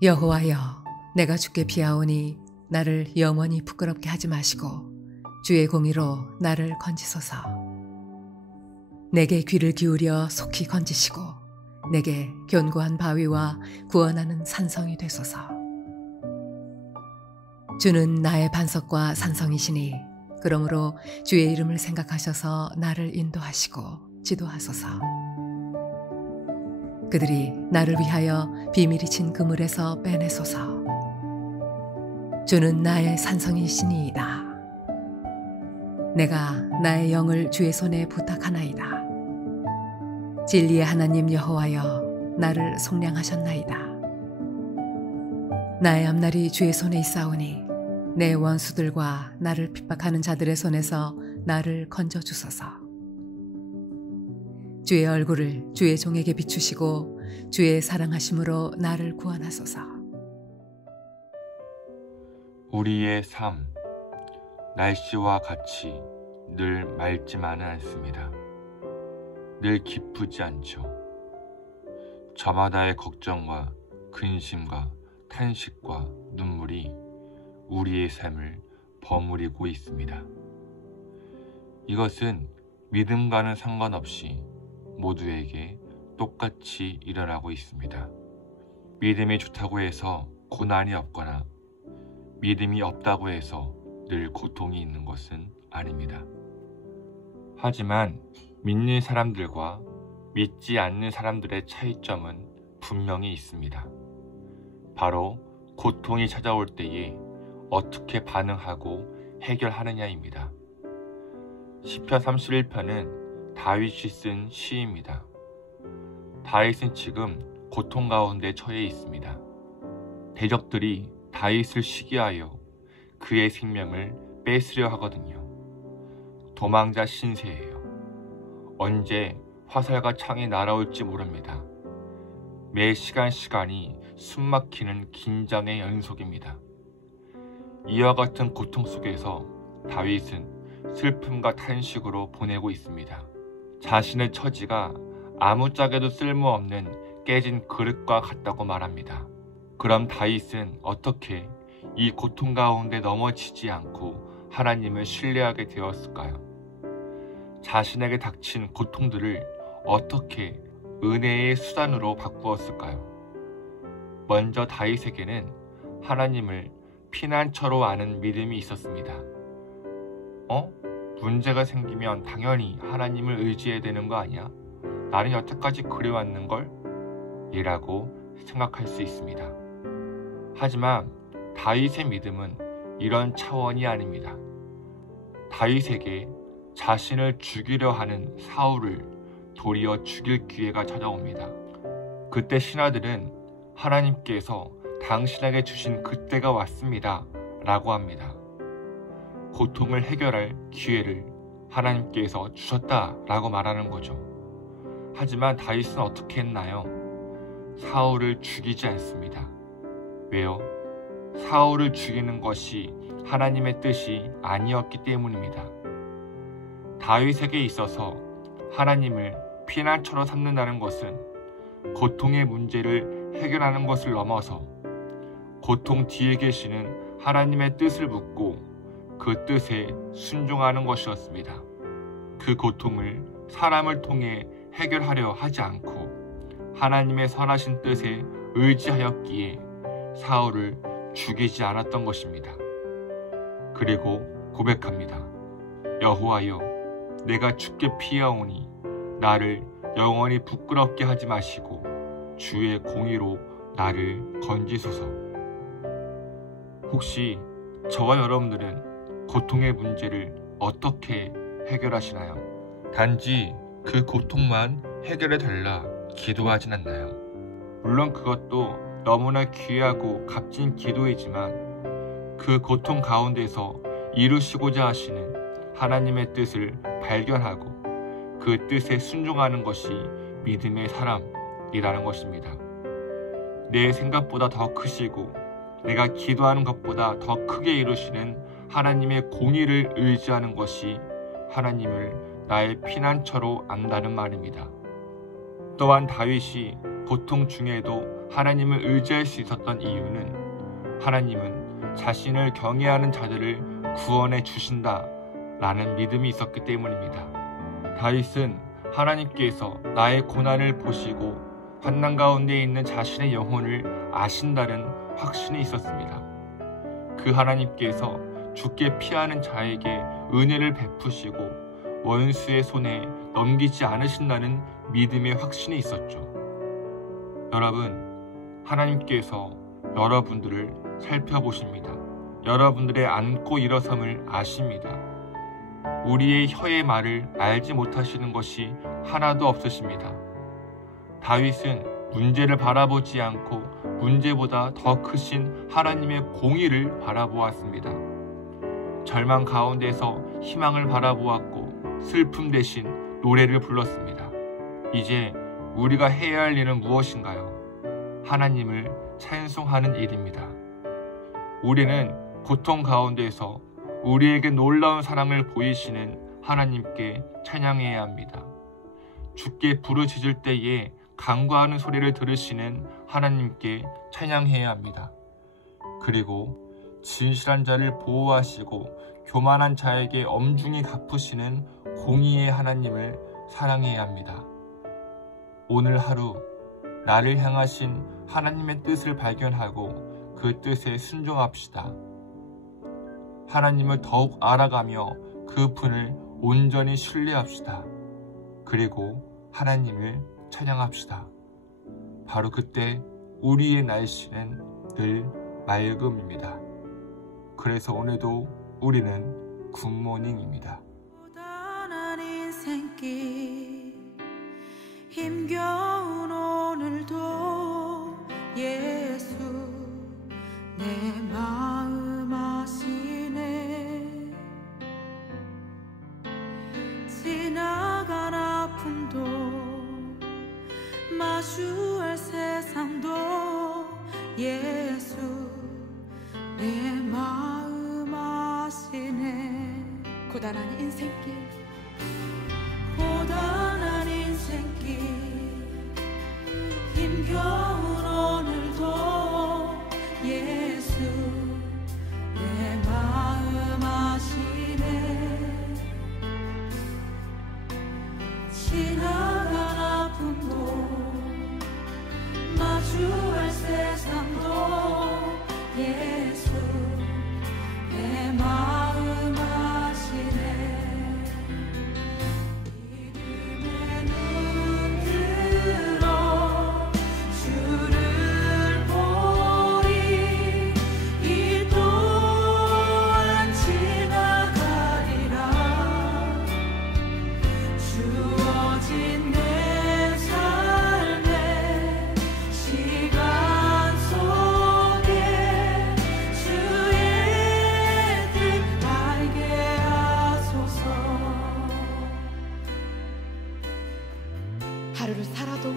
여호와여, 내가 주께 피하오니 나를 영원히 부끄럽게 하지 마시고 주의 공의로 나를 건지소서. 내게 귀를 기울여 속히 건지시고 내게 견고한 바위와 구원하는 산성이 되소서. 주는 나의 반석과 산성이시니 그러므로 주의 이름을 생각하셔서 나를 인도하시고 지도하소서. 그들이 나를 위하여 비밀이 친 그물에서 빼내소서. 주는 나의 산성이시니이다. 내가 나의 영을 주의 손에 부탁하나이다. 진리의 하나님 여호와여, 나를 속량하셨나이다. 나의 앞날이 주의 손에 있사오니 내 원수들과 나를 핍박하는 자들의 손에서 나를 건져주소서. 주의 얼굴을 주의 종에게 비추시고 주의 사랑하심으로 나를 구원하소서. 우리의 삶, 날씨와 같이 늘 맑지만은 않습니다. 늘 기쁘지 않죠. 저마다의 걱정과 근심과 탄식과 눈물이 우리의 삶을 버무리고 있습니다. 이것은 믿음과는 상관없이 모두에게 똑같이 일어나고 있습니다. 믿음이 좋다고 해서 고난이 없거나 믿음이 없다고 해서 늘 고통이 있는 것은 아닙니다. 하지만 믿는 사람들과 믿지 않는 사람들의 차이점은 분명히 있습니다. 바로 고통이 찾아올 때에 어떻게 반응하고 해결하느냐입니다. 시편 31편은 다윗이 쓴 시입니다. 다윗은 지금 고통 가운데 처해 있습니다. 대적들이 다윗을 시기하여 그의 생명을 뺏으려 하거든요. 도망자 신세예요. 언제 화살과 창이 날아올지 모릅니다. 매 시간이 숨막히는 긴장의 연속입니다. 이와 같은 고통 속에서 다윗은 슬픔과 탄식으로 보내고 있습니다. 자신의 처지가 아무짝에도 쓸모없는 깨진 그릇과 같다고 말합니다. 그럼 다윗은 어떻게 이 고통 가운데 넘어지지 않고 하나님을 신뢰하게 되었을까요? 자신에게 닥친 고통들을 어떻게 은혜의 수단으로 바꾸었을까요? 먼저 다윗에게는 하나님을 피난처로 아는 믿음이 있었습니다. 문제가 생기면 당연히 하나님을 의지해야 되는 거 아니야? 나는 여태까지 그래왔는걸? 이라고 생각할 수 있습니다. 하지만 다윗의 믿음은 이런 차원이 아닙니다. 다윗에게 자신을 죽이려 하는 사울을 도리어 죽일 기회가 찾아옵니다. 그때 신하들은 하나님께서 당신에게 주신 그때가 왔습니다 라고 합니다. 고통을 해결할 기회를 하나님께서 주셨다 라고 말하는 거죠. 하지만 다윗은 어떻게 했나요? 사울을 죽이지 않습니다. 왜요? 사울을 죽이는 것이 하나님의 뜻이 아니었기 때문입니다. 다윗에게 있어서 하나님을 피난처로 삼는다는 것은 고통의 문제를 해결하는 것을 넘어서 고통 뒤에 계시는 하나님의 뜻을 묻고 그 뜻에 순종하는 것이었습니다. 그 고통을 사람을 통해 해결하려 하지 않고 하나님의 선하신 뜻에 의지하였기에 사울을 죽이지 않았던 것입니다. 그리고 고백합니다. 여호와여, 내가 주께 피하오니 나를 영원히 부끄럽게 하지 마시고 주의 공의로 나를 건지소서. 혹시 저와 여러분들은 고통의 문제를 어떻게 해결하시나요? 단지 그 고통만 해결해달라 기도하진 않나요? 물론 그것도 너무나 귀하고 값진 기도이지만 그 고통 가운데서 이루시고자 하시는 하나님의 뜻을 발견하고 그 뜻에 순종하는 것이 믿음의 사람이라는 것입니다. 내 생각보다 더 크시고 내가 기도하는 것보다 더 크게 이루시는 하나님의 공의를 의지하는 것이 하나님을 나의 피난처로 안다는 말입니다. 또한 다윗이 고통 중에도 하나님을 의지할 수 있었던 이유는 하나님은 자신을 경외하는 자들을 구원해 주신다 라는 믿음이 있었기 때문입니다. 다윗은 하나님께서 나의 고난을 보시고 환난 가운데 있는 자신의 영혼을 아신다는 확신이 있었습니다. 그 하나님께서 죽게 피하는 자에게 은혜를 베푸시고 원수의 손에 넘기지 않으신다는 믿음의 확신이 있었죠. 여러분, 하나님께서 여러분들을 살펴보십니다. 여러분들의 앉고 일어섬을 아십니다. 우리의 혀의 말을 알지 못하시는 것이 하나도 없으십니다. 다윗은 문제를 바라보지 않고 문제보다 더 크신 하나님의 공의를 바라보았습니다. 절망 가운데서 희망을 바라보았고 슬픔 대신 노래를 불렀습니다. 이제 우리가 해야 할 일은 무엇인가요? 하나님을 찬송하는 일입니다. 우리는 고통 가운데서 우리에게 놀라운 사랑을 보이시는 하나님께 찬양해야 합니다. 주께 부르짖을 때에 간구하는 소리를 들으시는 하나님께 찬양해야 합니다. 그리고 진실한 자를 보호하시고 교만한 자에게 엄중히 갚으시는 공의의 하나님을 사랑해야 합니다. 오늘 하루 나를 향하신 하나님의 뜻을 발견하고 그 뜻에 순종합시다. 하나님을 더욱 알아가며 그 분을 온전히 신뢰합시다. 그리고 하나님을 찬양합시다. 바로 그때 우리의 날씨는 늘 맑음입니다. 그래서 오늘도 우리는 굿모닝입니다. 고단한 인생길 힘겨운 오늘도 예수 내 마음 아시네. 지나간 아픔도 마주할 세상도 예수 내 마음 아시네. 고단한 인생길 고단한 인생길 힘겨운 오늘도 예수 내 마음 아시네. 지나간 아픔도 마주할 세상도 예수 내 마음 아시네. 믿음의 눈 들어 주를 보리. 이 또한 지나가리라. 주어진 내 삶의 시간 속에 주의 뜻 알게 하소서. 하루를 살아도